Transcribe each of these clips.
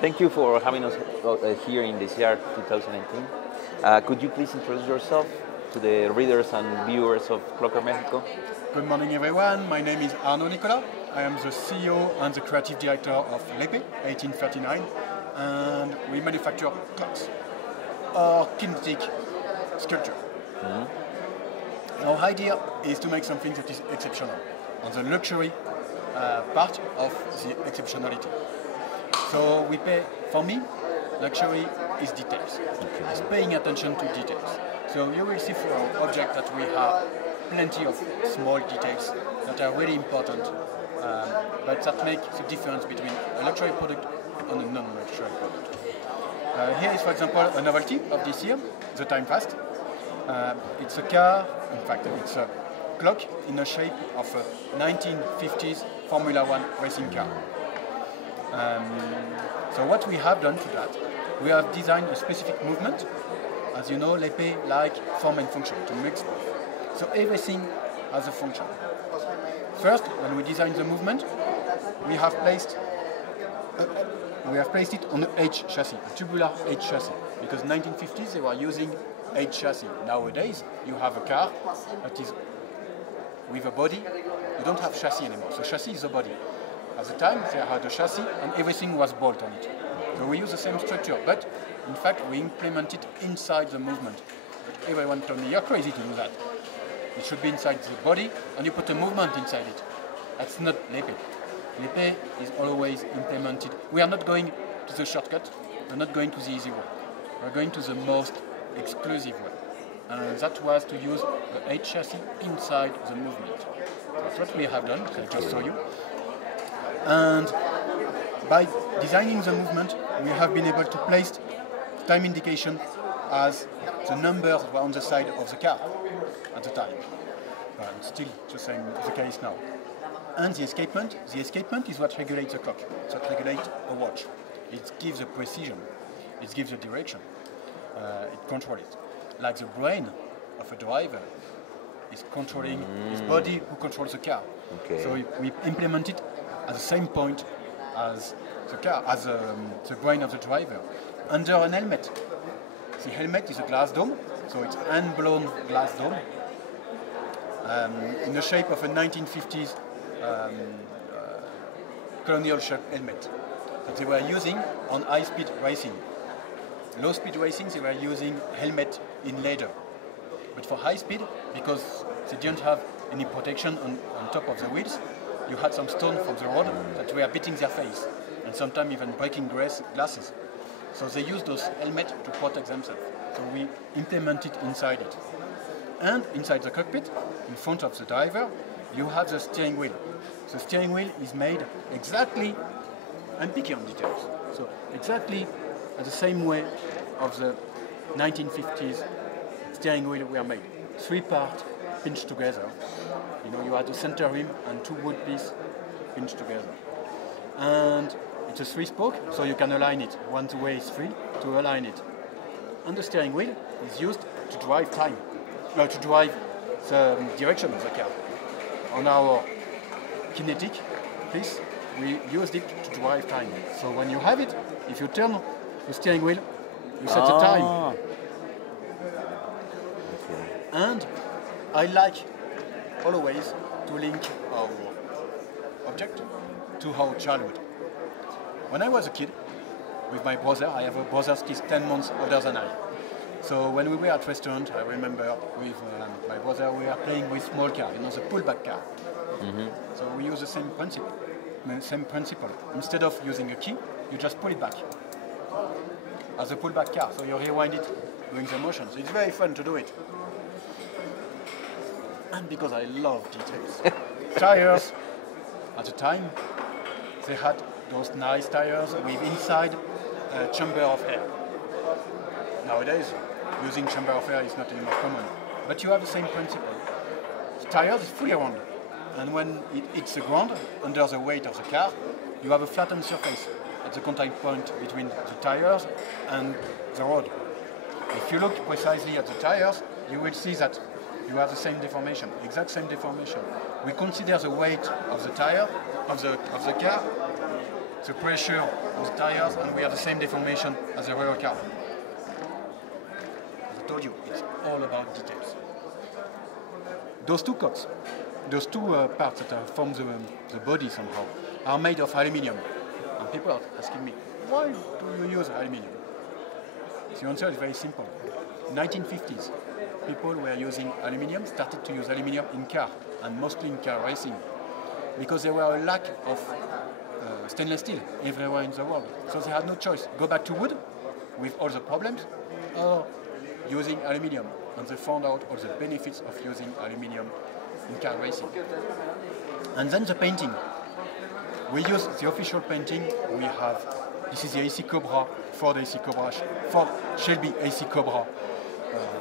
Thank you for having us here in the CR 2019. Could you please introduce yourself to the readers and viewers of Clocker Mexico? Good morning, everyone. My name is Arnaud Nicolas. I am the CEO and the creative director of L'Épée 1839, and we manufacture clocks or kinetic sculpture. Our idea is to make something that is exceptional, on the luxury part of the exceptionality. So we pay, for me, luxury is details. Okay. It's paying attention to details. So you will see for our object that we have plenty of small details that are really important, but that make the difference between a luxury product and a non-luxury product. Here is, for example, a novelty of this year, the Time Fast. It's a car, in fact, it's a clock in the shape of a 1950s Formula One racing car. So what we have done to that, we have designed a specific movement. As you know, L'Épée like form and function, to mix both. So everything has a function. First, when we design the movement, we have placed it on an H chassis, a tubular H chassis, because in the 1950s they were using H chassis. Nowadays, you have a car that is with a body. You don't have chassis anymore, so chassis is the body. At the time, they had a chassis and everything was bolted on it. So we use the same structure, but in fact we implement it inside the movement. But everyone told me, you're crazy to do that. It should be inside the body and you put a movement inside it. That's not L'Épée. L'Épée is always implemented. We are not going to the shortcut, we're not going to the easy way. We're going to the most exclusive way. And that was to use the H chassis inside the movement. That's what we have done, I just show you. And by designing the movement, we have been able to place time indication as the numbers were on the side of the car at the time. But it's still the same the case now. And the escapement is what regulates the clock. So it regulates a watch. It gives a precision. It gives a direction. It controls it. Like the brain of a driver is controlling his body who controls the car. Okay. So we implement it at the same point as the car, as the brain of the driver, under an helmet. The helmet is a glass dome, so it's hand-blown glass dome, in the shape of a 1950s colonial-shaped helmet that they were using on high-speed racing. Low-speed racing, they were using helmet in leather. But for high-speed, because they didn't have any protection on top of the wheels, you had some stone from the road that were beating their face, and sometimes even breaking glasses. So they used those helmets to protect themselves. So we implement it inside it. And inside the cockpit, in front of the driver, you have the steering wheel. The steering wheel is made exactly, I'm picky on details, so exactly the same way of the 1950s steering wheel were made. 3 parts pinched together. You know, you had a center rim and 2 wood pieces pinched together. And it's a 3-spoke, so you can align it. One way is free to align it. And the steering wheel is used to drive time, to drive the direction of the car. On our kinetic piece, we used it to drive time. So when you have it, if you turn the steering wheel, you set the time. Okay. And I like always to link our object to our childhood. When I was a kid, with my brother, I have a brother who is 10 months older than I. So when we were at restaurant, I remember with my brother, we were playing with small car, you know, the pullback car. So we use the same principle. Instead of using a key, you just pull it back as a pullback car. So you rewind it doing the motion. So it's very fun to do it. And because I love details. Tires, at the time, they had those nice tires with inside a chamber of air. Nowadays, using chamber of air is not anymore common. But you have the same principle. The tire is fully round. And when it hits the ground, under the weight of the car, you have a flattened surface at the contact point between the tires and the road. If you look precisely at the tires, you will see that you have the same deformation, exact same deformation. We consider the weight of the tire, of the car, the pressure on the tires, and we have the same deformation as a real car. As I told you, it's all about details. Those two cogs, those two parts that form the body somehow, are made of aluminium. And people are asking me, why do you use aluminium? The answer is very simple. In the 1950s, people were using aluminium, started to use aluminium in car, and mostly in car racing, because there were a lack of stainless steel everywhere in the world. So they had no choice. Go back to wood with all the problems, or using aluminium. And they found out all the benefits of using aluminium in car racing. And then the painting. We use the official painting. We have, this is the AC Cobra, Ford AC Cobra, Ford Shelby AC Cobra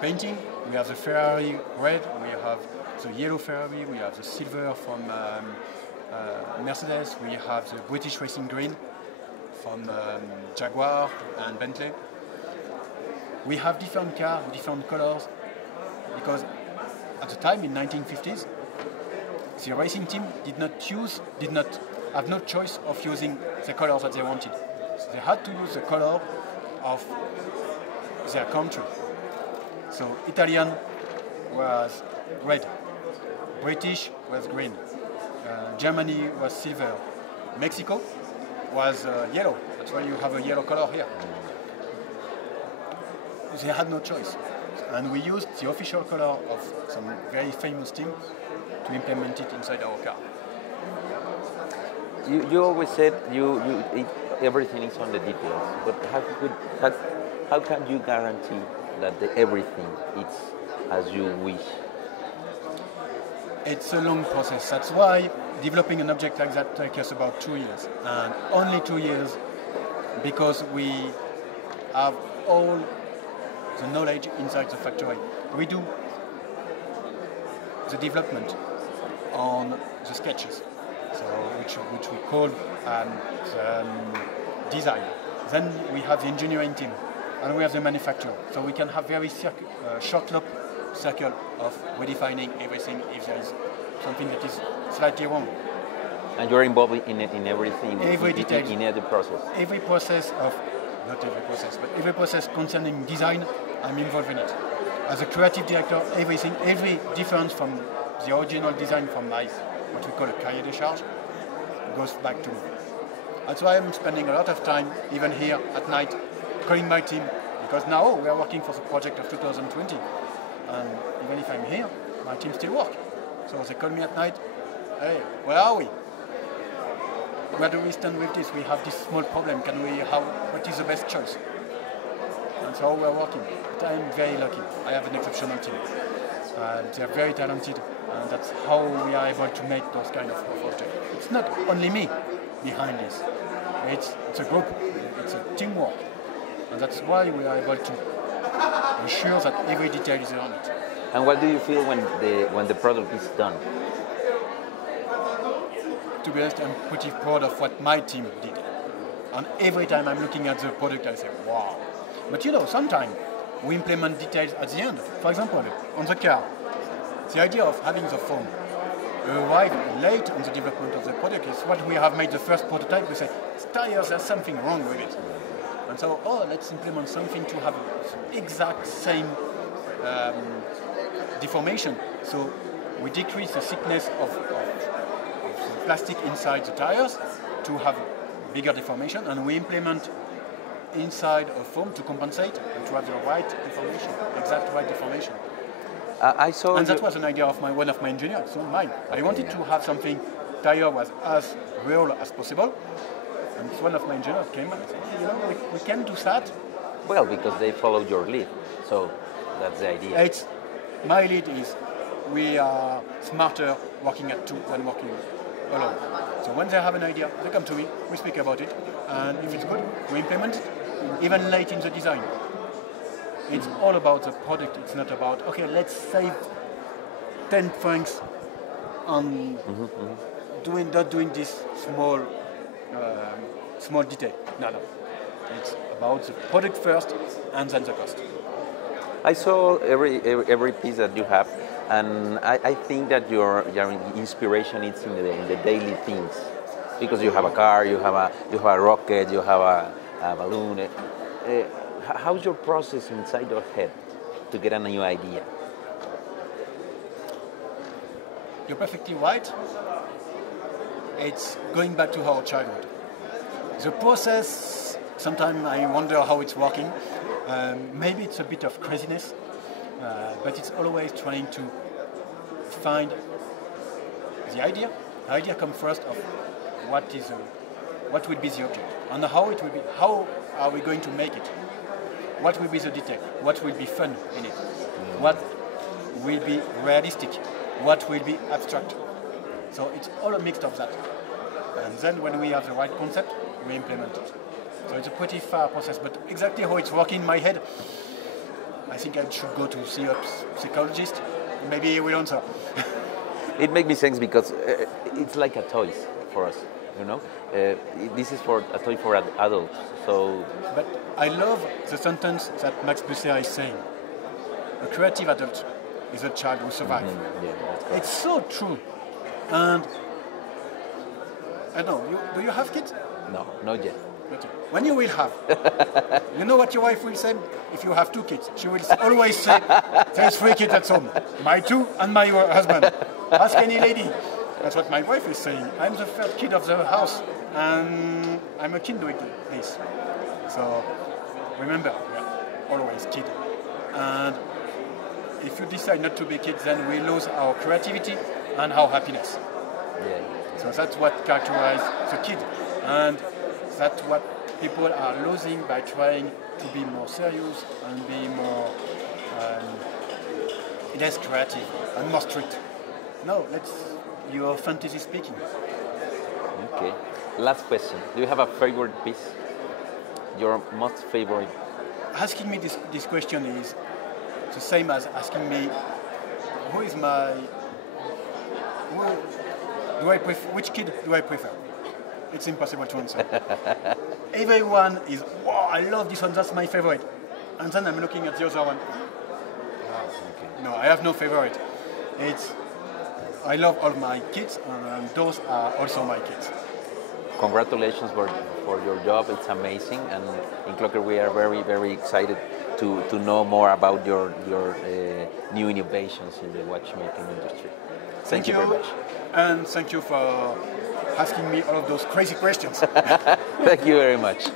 painting. We have the Ferrari red, we have the yellow Ferrari, we have the silver from Mercedes, we have the British Racing Green from Jaguar and Bentley. We have different cars, different colors, because at the time in 1950s, the racing team did not have no choice of using the colors that they wanted. So they had to use the color of their country. So Italian was red, British was green, Germany was silver, Mexico was yellow. That's why you have a yellow color here. They had no choice. And we used the official color of some very famous team to implement it inside our car. You always said everything is on the details, but how can you guarantee that everything is as you wish? It's a long process. That's why developing an object like that takes us about 2 years, and only 2 years, because we have all the knowledge inside the factory. We do the development on the sketches, so which we call design. Then we have the engineering team, and we have the manufacturer. So we can have very short loop circle of redefining everything if there is something that is slightly wrong. And you're involved in everything, every detail, in every process. Every process of, not every process, but every process concerning design, I'm involved in it. As a creative director, everything, every difference from the original design from my, what we call a cahier de charge, goes back to me. That's why I'm spending a lot of time, even here at night, calling my team, because now we are working for the project of 2020. And even if I'm here, my team still work. So they call me at night, hey, where are we? Where do we stand with this? We have this small problem. What is the best choice? And so we're working. But I'm very lucky. I have an exceptional team. They're very talented, and that's how we are able to make those kind of projects. It's not only me behind this. It's a group. It's a teamwork. And that's why we are able to ensure that every detail is on it. And what do you feel when the product is done? To be honest, I'm pretty proud of what my team did. And every time I'm looking at the product, I say, wow. But you know, sometimes we implement details at the end. For example, on the car, the idea of having the foam arrived late on the development of the product is what we have made the first prototype. We say, tires, there's something wrong with it. And so, let's implement something to have exact same deformation. So we decrease the thickness of the plastic inside the tires to have bigger deformation, and we implement inside a foam to compensate and to have the right deformation, exact right deformation. And that was an idea of one of my engineers, it's not mine. I wanted to have something tire was as real as possible. And one of my engineers came and said, you know, we can do that. Well, because they followed your lead, so that's the idea. My lead is we are smarter working at two than working alone. So when they have an idea, they come to me, we speak about it, and if it's good, we implement it, even late in the design. It's all about the product, it's not about, okay, let's save 10 francs on not doing this small detail. No. It's about the product first and then the cost. I saw every piece that you have, and I think that your inspiration is in the daily things. Because you have a car, you have a rocket, you have a balloon. How's your process inside your head to get a new idea? You're perfectly right. It's going back to our childhood. The process, sometimes I wonder how it's working. Maybe it's a bit of craziness, but it's always trying to find the idea. The idea comes first of what will be the object, and how it will be. How are we going to make it? What will be the detail? What will be fun in it? What will be realistic? What will be abstract? So it's all a mix of that. And then when we have the right concept, we implement it. So it's a pretty far process, but exactly how it's working in my head, I think I should go to see a psychologist. Maybe he will answer. It makes me sense because it's like a toy for us, you know. This is a toy for adults. So. But I love the sentence that Max Busser is saying. A creative adult is a child who survives. Mm-hmm. Yeah, that's correct. It's so true. And I don't know. Do you have kids? No, not yet. Okay. When you will have, you know what your wife will say? If you have 2 kids, she will always say, "There's 3 kids at home. My 2 and my husband. Ask any lady." That's what my wife is saying. I'm the third kid of the house, and I'm a kid doing this. So remember, we're always kid. And if you decide not to be kids, then we lose our creativity and our happiness. Yeah. So that's what characterizes the kid. And that's what people are losing by trying to be more serious and be more less creative and more strict. No, you're fantasy speaking. Okay. Last question. Do you have a favorite piece? Your most favorite? Asking me this question is the same as asking me which kid do I prefer? It's impossible to answer. Everyone is, wow, I love this one, that's my favorite. And then I'm looking at the other one. No, I have no favorite. I love all my kids, and those are also my kids. Congratulations for your job. It's amazing, and in Clocker we are very, very excited to know more about your new innovations in the watchmaking industry. Thank you very much. And thank you for asking me all of those crazy questions. Thank you very much.